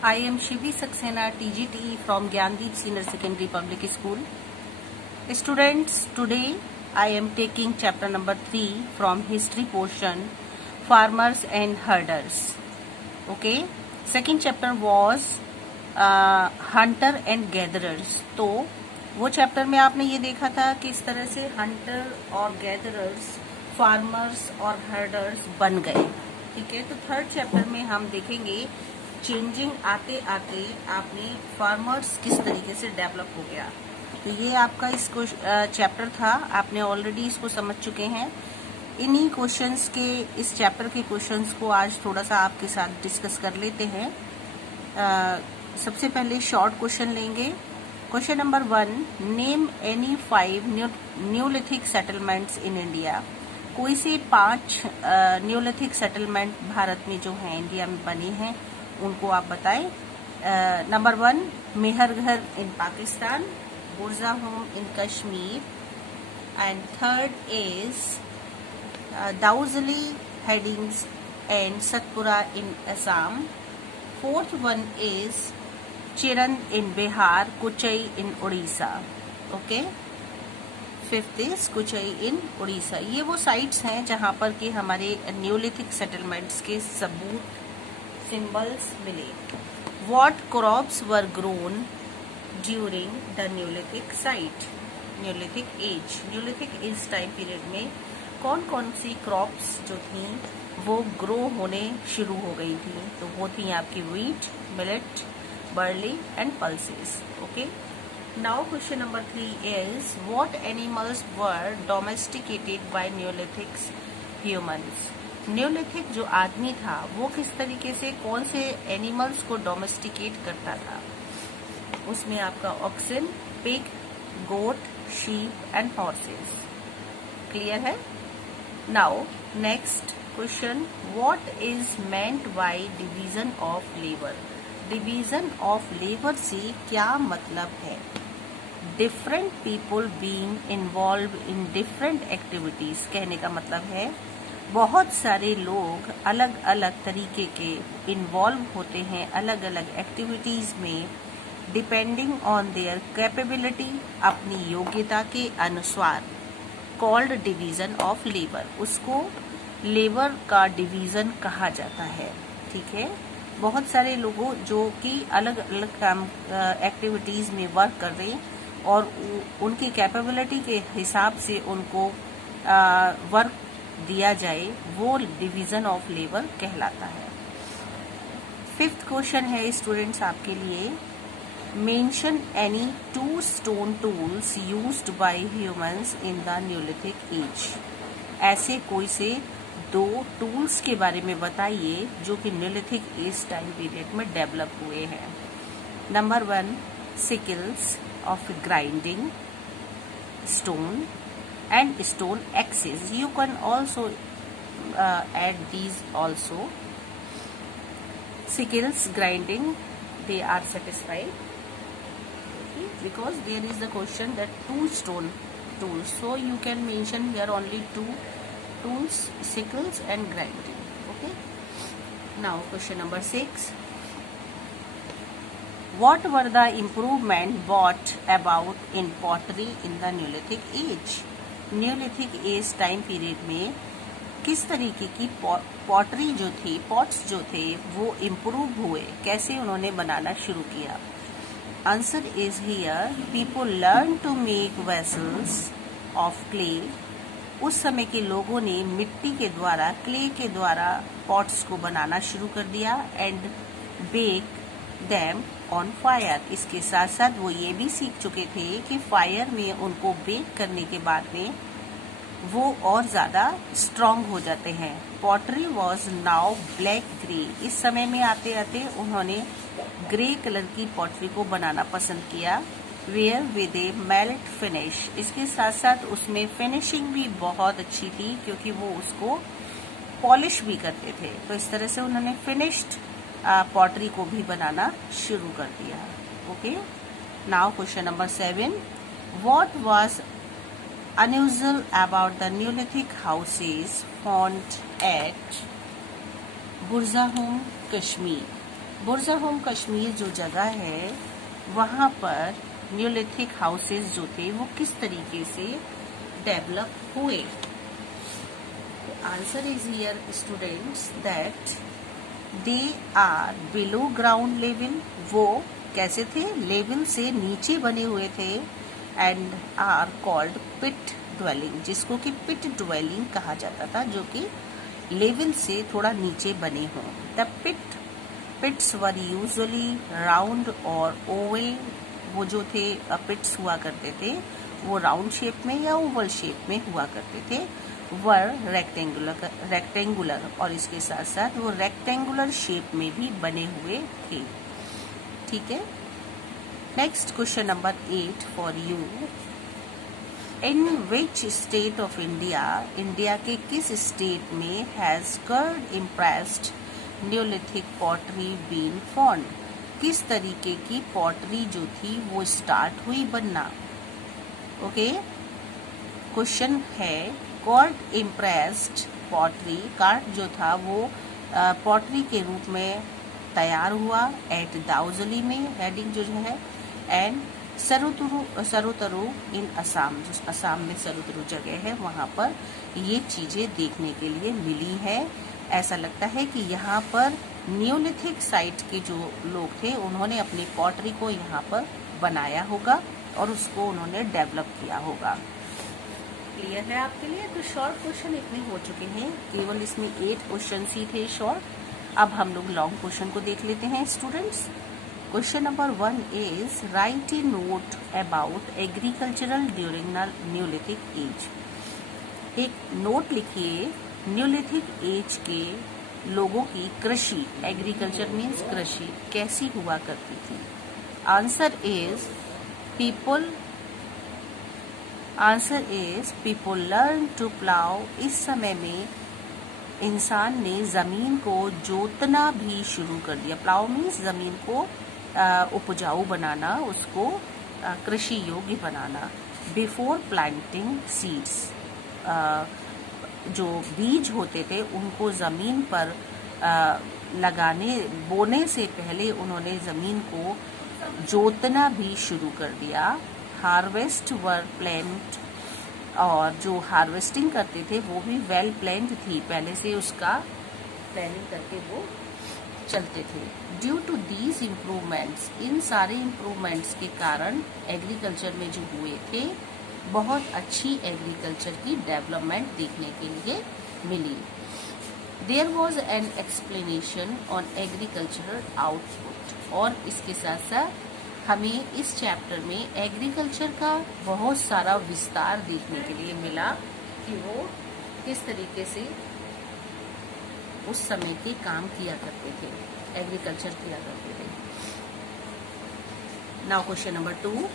I am Shivi Saxena, TGT from Gyandeep Senior Secondary Public School. Students, today I am taking chapter number 3 from history portion, farmers and herders. Okay, second chapter was hunter and gatherers. तो वो chapter में आपने ये देखा था कि इस तरह से हंटर और गैदरर्स फार्मर्स और हर्डर्स बन गए. ठीक है, तो थर्ड चैप्टर में हम देखेंगे चेंजिंग आते आते आपने फार्मर्स किस तरीके से डेवलप हो गया. तो ये आपका इसको चैप्टर था, आपने ऑलरेडी इसको समझ चुके हैं. इन्हीं क्वेश्चंस के, इस चैप्टर के क्वेश्चंस को आज थोड़ा सा आपके साथ डिस्कस कर लेते हैं. सबसे पहले शॉर्ट क्वेश्चन लेंगे. Question number 1, name any 5 Neolithic settlements in India. कोई से 5 न्यूलिथिक सेटलमेंट भारत में जो हैं, इंडिया में बने हैं, उनको आप बताएं. Number 1, मेहरघर in Pakistan, Burzahom in Kashmir, and third is Daojali Hading and Satpura in Assam. Fourth one is Chirand in Bihar, Kuchai in Orissa. Okay, fifth is Kuchai in Orissa. ये वो साइट्स हैं जहां पर कि हमारे न्यूलिथिक सेटलमेंट्स के सबूत, सिंबल्स मिले. What crops were grown during the Neolithic site, neolithic age. Neolithic age time period में कौन कौन सी क्रॉप्स जो थी वो ग्रो होने शुरू हो गई थी. तो वो थी आपकी wheat, millet, barley and pulses. Okay, now question number 3 is what animals were domesticated by Neolithic humans. Neolithic जो आदमी था वो किस तरीके से कौन से एनिमल्स को डोमेस्टिकेट करता था. उसमें आपका oxen, pig, goat, sheep and horses. Clear है. Now next question, what is meant by division of labour. Division of labour से क्या मतलब है. Different people being involve in different activities. कहने का मतलब है बहुत सारे लोग अलग अलग तरीके के इन्वॉल्व होते हैं अलग अलग एक्टिविटीज में, डिपेंडिंग ऑन देयर कैपेबिलिटी, अपनी योग्यता के अनुसार. Called division of labour. उसको लेबर का डिवीजन कहा जाता है. ठीक है, बहुत सारे लोगों जो कि अलग अलग काम एक्टिविटीज में वर्क कर रहे हैं और उनकी कैपेबिलिटी के हिसाब से उनको वर्क दिया जाए, वो डिवीजन ऑफ लेबर कहलाता है. फिफ्थ क्वेश्चन है स्टूडेंट्स आपके लिए, mention any 2 stone tools used by humans in the Neolithic as. ऐसे कोई से 2 टूल्स के बारे में बताइए जो कि न्यूलिथिक एज टाइम पीरियड में डेवलप हुए हैं. Number 1, sickles of grinding stone and stone axes. You can also add these also. Sickles grinding, they are satisfied. Okay, because there is the question that 2 stone tools, so you can mention here only 2 tools, sickles and grinding. Okay, now question number 6, what were the improvement brought about in pottery in the Neolithic age. Neolithic age time period में किस तरीके की pottery जो थी, pots जो थे, वो improve हुए, कैसे उन्होंने बनाना शुरू किया. Answer is here, people learn to make vessels of clay. उस समय के लोगों ने मिट्टी के द्वारा, क्ले के द्वारा पॉट्स को बनाना शुरू कर दिया. And bake them on fire. इसके साथ साथ वो ये भी सीख चुके थे कि फायर में उनको बेक करने के बाद में वो और ज़्यादा स्ट्रॉन्ग हो जाते हैं. Pottery was now black grey. इस समय में आते आते उन्होंने ग्रे कलर की पॉटरी को बनाना पसंद किया. Ware with a mallet finish. इसके साथ साथ उसमें फिनिशिंग भी बहुत अच्छी थी क्योंकि वो उसको पॉलिश भी करते थे. तो इस तरह से उन्होंने फिनिश्ड पॉटरी को भी बनाना शुरू कर दिया. Okay, now question number 7, what was unusual about the Neolithic houses found at Burzahum, Kashmir. Burzahom Kashmir जो जगह है वहाँ पर न्यूलिथिक हाउसेस जो थे वो किस तरीके से डेवलप हुए। Answer is here students that they are below ground level. वो कैसे थे? लेवल से नीचे बने हुए थे। And are called pit dwelling, जिसको कि पिट ड्वेलिंग कहा जाता था, जो कि लेवल से थोड़ा नीचे बने हों। द पिट्स वर यूजुअली राउंड और ओवल। वो जो थे पिट्स हुआ करते थे वो राउंड शेप में या ओवल शेप में हुआ करते थे। वर रेक्टेंगुलर और इसके साथ साथ वो रेक्टेंगुलर शेप में भी बने हुए थे। ठीक है। Next question number 8 for you. In which state of India, India के किस स्टेट में has cord impressed neolithic pottery been formed? किस तरीके की पॉटरी जो थी वो स्टार्ट हुई बनना। ओके, क्वेश्चन है कर्ड इम्प्रेस्ड पॉटरी, कार्ड जो था वो पॉटरी के रूप में तैयार हुआ एट दाउजली में, हेडिंग जो है, एंड सरुतरु इन असम, जो असम में सरुतरु जगह है वहाँ पर ये चीजें देखने के लिए मिली है। ऐसा लगता है कि यहाँ पर न्यूलिथिक साइट के जो लोग थे उन्होंने अपनी पॉटरी को यहाँ पर बनाया होगा और उसको उन्होंने डेवलप किया होगा। क्लियर है आपके लिए? तो शॉर्ट क्वेश्चन इतने हो चुके हैं, केवल इसमें 8 क्वेश्चन ही थे शॉर्ट। अब हम लोग लॉन्ग क्वेश्चन को देख लेते हैं students. Question number 1 is right A note about agricultural during neolithic age. एक नोट लिखिए न्यूलिथिक एज के लोगों की कृषि, एग्रीकल्चर मीन्स कृषि, कैसी हुआ करती थी। Answer is people learn to plough. इस समय में इंसान ने जमीन को जोतना भी शुरू कर दिया। प्लाउ मीन्स जमीन को उपजाऊ बनाना, उसको कृषि योग्य बनाना। बिफोर प्लांटिंग सीड्स, जो बीज होते थे उनको जमीन पर बोने से पहले उन्होंने जमीन को जोतना भी शुरू कर दिया। हार्वेस्ट वर प्लान्ड, और जो हार्वेस्टिंग करते थे वो भी वेल प्लान्ड थी, पहले से उसका प्लानिंग करके वो चलते थे। ड्यू टू दीज इम्प्रूवमेंट्स, इन सारे इम्प्रूवमेंट्स के कारण एग्रीकल्चर में जो हुए थे बहुत अच्छी एग्रीकल्चर की डेवलपमेंट देखने के लिए मिली। There was an explanation on agricultural output, और इसके साथ साथ हमें इस चैप्टर में एग्रीकल्चर का बहुत सारा विस्तार देखने के लिए मिला कि वो किस तरीके से उस समय के काम किया करते थे, एग्रीकल्चर किया करते थे। Now question number 2,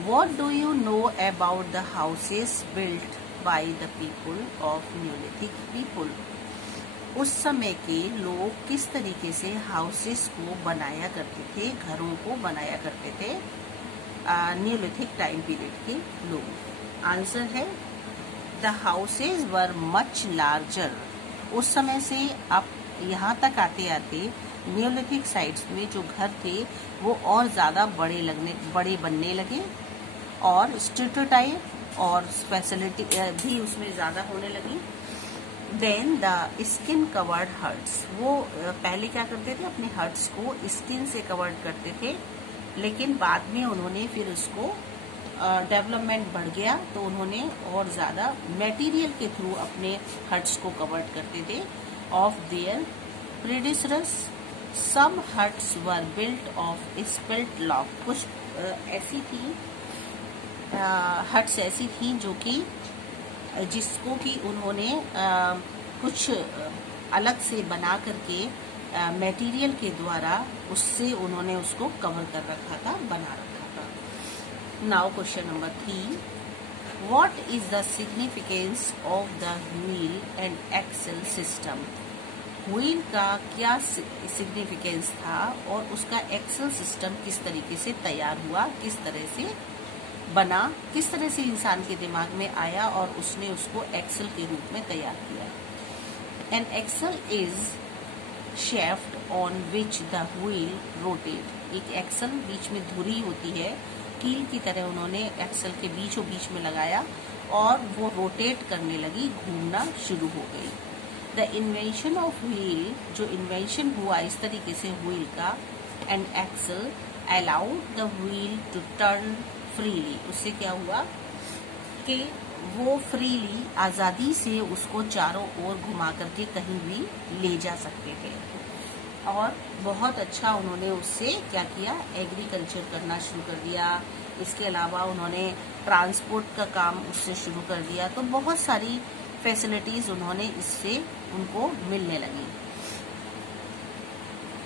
what do you know about the houses built by the people of Neolithic people? उस समय के लोग किस तरीके से हाउसेस को बनाया करते थे, घरों को बनाया करते थे न्यूलिथिक टाइम पीरियड के लोग। आंसर है the houses were much larger. उस समय से अब यहाँ तक आते आते न्यूलिथिक साइट्स में जो घर थे वो और ज़्यादा बड़े बनने लगे, और स्ट्रिटोटाइप और स्पेशलिटी भी उसमें ज़्यादा होने लगी। Then the skin covered huts, वो पहले क्या करते थे, अपने हट्स को स्किन से कवर्ड करते थे, लेकिन बाद में उन्होंने फिर उसको डेवलपमेंट बढ़ गया तो उन्होंने और ज़्यादा मटेरियल के थ्रू अपने हट्स को कवर्ड करते थे of their predecessors. Some huts were built of split log, कुछ ऐसी थी हट्स ऐसी थी जो कि जिसको कि उन्होंने कुछ अलग से बना करके मटेरियल के द्वारा उससे उन्होंने उसको कवर कर रखा था, बना रखा था। Now question number 3, what is the significance of the wheel and axle system? Wheel का क्या सिग्निफिकेंस था और उसका एक्सल सिस्टम किस तरीके से तैयार हुआ, किस तरह से बना, किस तरह से इंसान के दिमाग में आया और उसने उसको एक्सल के रूप में तैयार किया। An axle is shaft on which the wheel rotate। एक एक्सल बीच में धुरी होती है, कील की तरह उन्होंने एक्सल के बीचों बीच में लगाया और वो रोटेट करने लगी, घूमना शुरू हो गई। द इन्वेंशन ऑफ व्हील, जो इन्वेंशन हुआ इस तरीके से व्हील का, and axle allowed the wheel to turn freely. उससे क्या हुआ कि वो फ्रीली, आज़ादी से उसको चारों ओर घुमा करके कहीं भी ले जा सकते थे। और बहुत अच्छा उन्होंने उससे क्या किया, एग्रीकल्चर करना शुरू कर दिया। इसके अलावा उन्होंने ट्रांसपोर्ट का काम उससे शुरू कर दिया। तो बहुत सारी फैसिलिटीज़ उन्होंने इससे उनको मिलने लगी।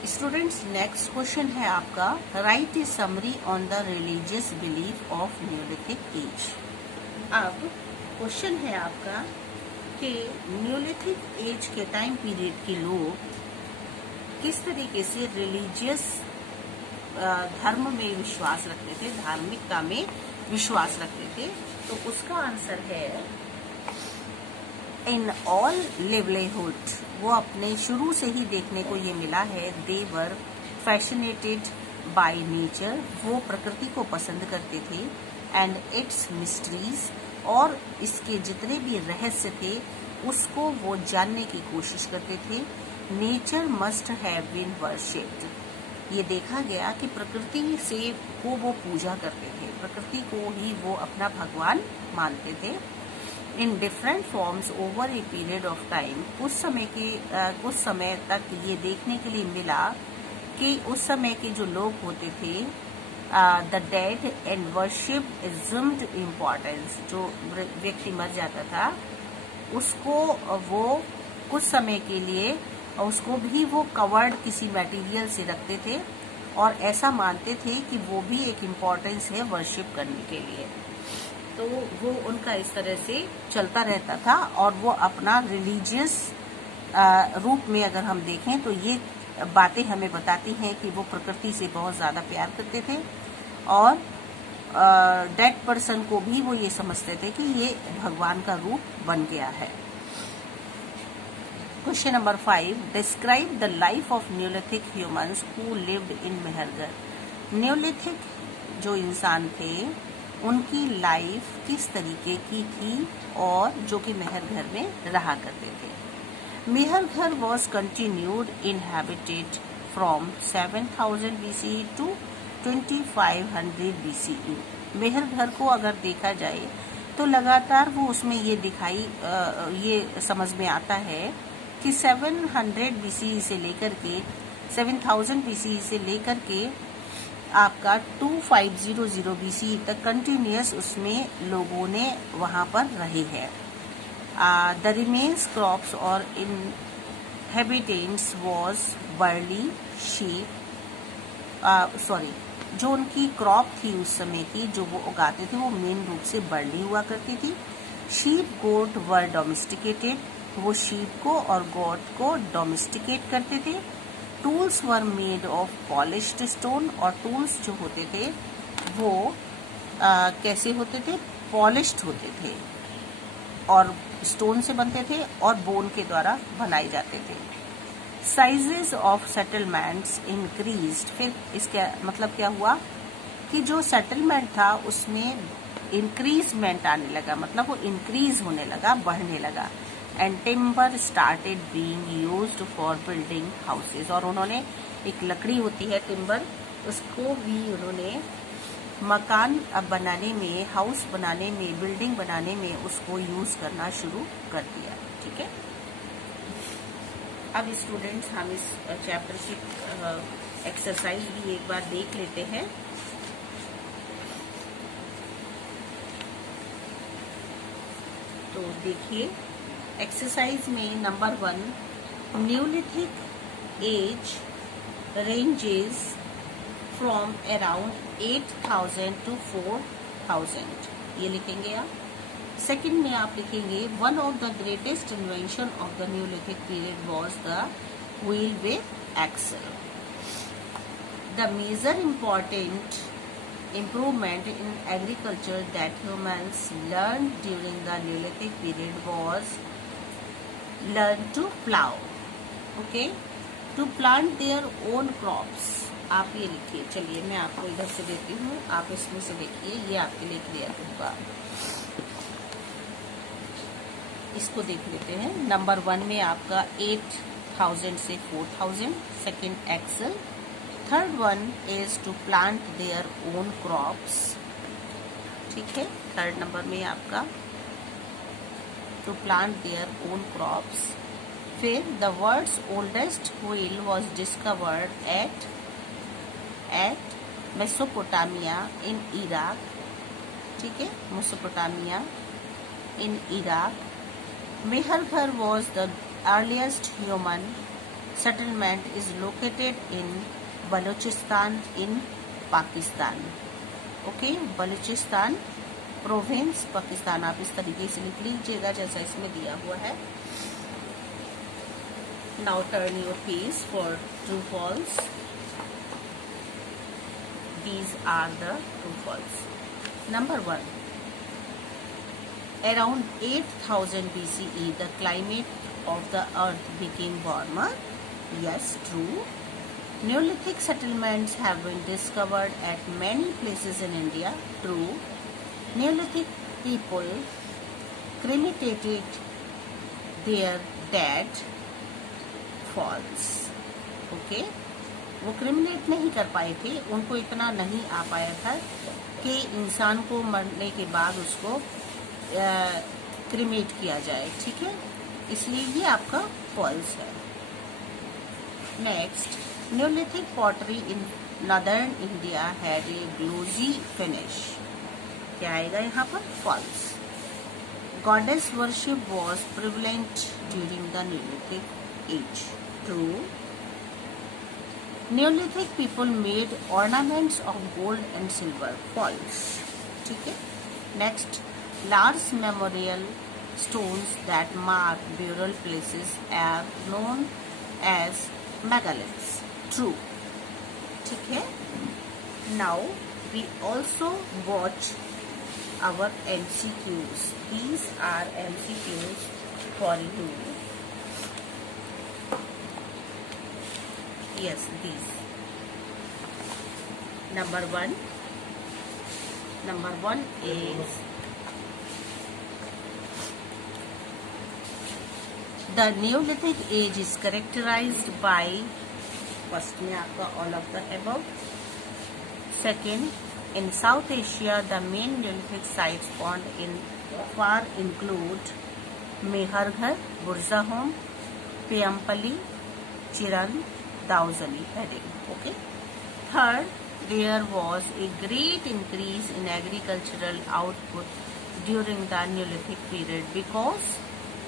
स्टूडेंट्स, नेक्स्ट क्वेश्चन है आपका, right A summary on the religious belief of neolithic age. अब क्वेश्चन है आपका कि न्यूलिथिक एज के टाइम पीरियड के लोग किस तरीके से रिलीजियस धर्म में विश्वास रखते थे, धार्मिकता में विश्वास रखते थे। तो उसका आंसर है इन ऑल लिवलीहुड। वो अपने शुरू से ही देखने को ये मिला है, दे वर फैसिनेटेड बाय नेचर। वो प्रकृति को पसंद करते थे, एंड इट्स मिस्ट्रीज, और इसके जितने भी रहस्य थे उसको वो जानने की कोशिश करते थे। Nature must have been worshipped. ये देखा गया कि प्रकृति से को वो पूजा करते थे, प्रकृति को ही वो अपना भगवान मानते थे। In different forms over a period of time. कुछ समय तक ये देखने के लिए मिला कि उस समय के जो लोग होते थे, the dead and worship assumed importance. जो व्यक्ति मर जाता था उसको वो कुछ समय के लिए उसको भी वो कवर्ड किसी मटेरियल से रखते थे और ऐसा मानते थे कि वो भी एक इम्पोर्टेंस है वर्शिप करने के लिए। तो वो उनका इस तरह से चलता रहता था और वो अपना रिलीजियस रूप में अगर हम देखें तो ये बातें हमें बताती हैं कि वो प्रकृति से बहुत ज़्यादा प्यार करते थे और डेड पर्सन को भी वो ये समझते थे कि ये भगवान का रूप बन गया है। Question number 5, describe the life of Neolithic humans who lived in Mehrgarh. Neolithic जो इंसान थे उनकी लाइफ किस तरीके की थी और जो कि मेहरगढ़ में रहा करते थे। Mehrgarh was continued inhabited from 7000 BCE to 2500 BCE। Mehrgarh को अगर देखा जाए तो लगातार वो उसमें ये समझ में आता है कि 700 BCE से लेकर के 7000 BCE से लेकर के आपका 2500 BCE तक कंटिन्यूस उसमें लोगों ने वहाँ पर रहे हैं। द रिमेन्स क्रॉप्स और इनहेबिटेंट्स वॉज बर्ली, शीप, जो उनकी क्रॉप थी उस समय की जो वो उगाते थे वो मेन रूप से बर्ली हुआ करती थी। शीप गोट वर डोमेस्टिकेटेड, वो शीप को और गोट को डोमेस्टिकेट करते थे। Tools were made of polished stone, और टूल्स जो होते थे वो कैसे होते थे, पॉलिश्ड होते थे और स्टोन से बनते थे और बोन के द्वारा बनाए जाते थे। साइजेस ऑफ सेटलमेंट्स इंक्रीज्ड, फिर इसका मतलब क्या हुआ कि जो सेटलमेंट था उसमें इंक्रीजमेंट आने लगा, मतलब वो इंक्रीज होने लगा, बढ़ने लगा। And timber started being used for building houses, और उन्होंने एक लकड़ी होती है टिम्बर, उसको भी उन्होंने मकान बनाने में, हाउस बनाने में, बिल्डिंग बनाने में उसको यूज करना शुरू कर दिया। ठीक है, अब स्टूडेंट्स हम इस चैप्टर की एक्सरसाइज भी एक बार देख लेते हैं। तो देखिए एक्सरसाइज में number 1, neolithic age ranges from around 8000 to 4000, ये लिखेंगे आप। सेकंड में आप लिखेंगे one of the greatest invention of the neolithic period was the wheel with axle. The major important improvement in agriculture that humans learned during the Neolithic period was learn to plow. Okay. To plant their own crops. आप ये लिखिए। चलिए मैं आपको इधर से देती हूँ, आप इसमें से देखिए, ये आपके लिए क्लियर होगा। इसको देख लेते हैं। नंबर 1 में आपका 8,000 से 4,000, second excel. Third one is to plant their own crops, ठीक है। थर्ड नंबर में आपका to plant their own crops. फिर the world's oldest wheel was discovered at Mesopotamia in Iraq, ठीक है, Mesopotamia in Iraq. Mehrgarh was the earliest human settlement is located in Balochistan in Pakistan. Okay, Balochistan province Pakistan. आप इस तरीके से लिख लीजिएगा जैसा इसमें दिया हुआ है। Now turn your page for true false. These are the true false. Number 1. Around 8,000 BCE, the climate of the earth became warmer. Yes, true. Neolithic settlements have been discovered at many places in India. True. Neolithic people cremated their dead. False. Okay. वो क्रिमिनेट नहीं कर पाए थे, उनको इतना नहीं आ पाया था कि इंसान को मरने के बाद उसको क्रिमेट किया जाए, ठीक है, इसलिए ये आपका फॉल्स है। Next, Neolithic pottery in northern India had a glossy finish. क्या आएगा यहाँ पर? False. Goddess worship was prevalent during the Neolithic age. True. Neolithic people made ornaments of gold and silver. False. ठीक है। Next, large memorial stones that mark burial places are known as megaliths. True. ठीक है। Now we also watch our MCQs. These are MCQs for you. Yes, these. Number one is the Neolithic age is characterized by, first में आपका all of the above. Second, in South Asia, the main Neolithic sites found in far include Meherghar, Burzahom, Peyampally, Chiran, Dausali. Heading. Okay. Third, there was a great increase in agricultural output during the Neolithic period because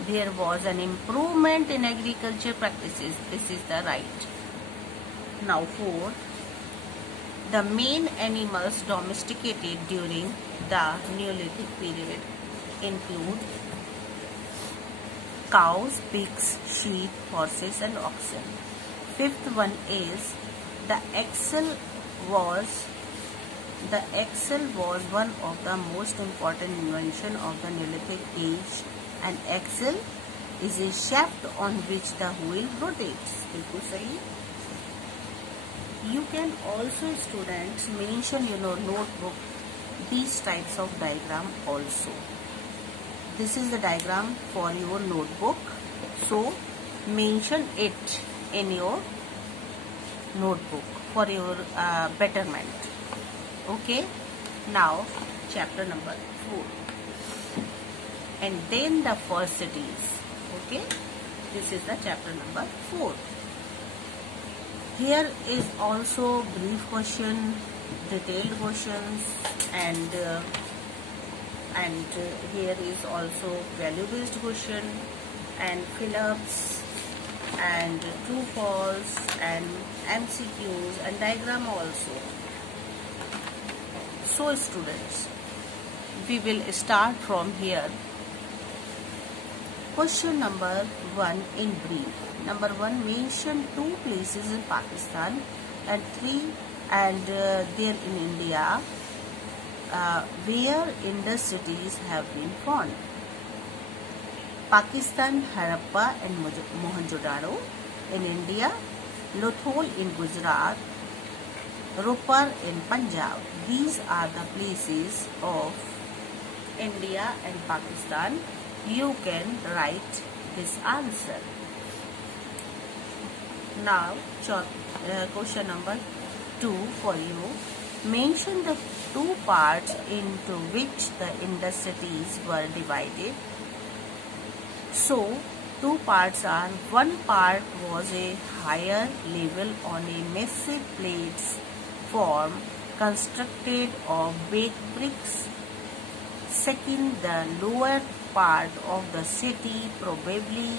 there was an improvement in agriculture practices. This is the right. Now fourth, the main animals domesticated during the Neolithic period include cows, pigs, sheep, horses and oxen. Fifth one is the axle was one of the most important invention of the Neolithic age. An axle is a shaft on which the wheel rotates. बिल्कुल सही। You can also, students, mention in your notebook these types of diagram also. This is the diagram for your notebook, so mention it in your notebook for your betterment. Okay, now chapter number 4, and then the first cities. Okay, this is the chapter number 4. Here is also brief question, detailed questions, and here is also value-based question and fill-ups and true false and MCQs and diagram also. So students, we will start from here. Question number 1 in brief. Number 1, mention 2 places in Pakistan and 3 and there in India where Indus cities have been found. Pakistan, Harappa and Mohenjo-daro. In India, Lothal in Gujarat, Ropar in Punjab. These are the places of India and Pakistan. You can write this answer. Now, question number 2 for you. Mention the two parts into which the Indus cities were divided. So, two parts are, one part was a higher level on a massive platform constructed of baked bricks. Second, the lower part of the city probably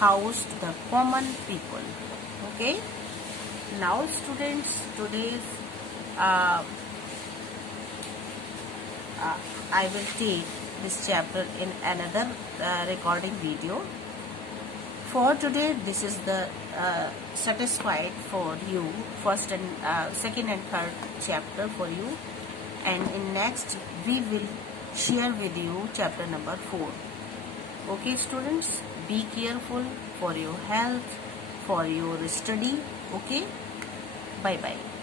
housed the common people. Okay. Now, students, today's I will take this chapter in another recording video. For today, this is the satisfied for you first and second and third chapter for you, and in next we will share with you chapter number 4. Okay, students, be careful for your health, for your study. Okay, bye bye.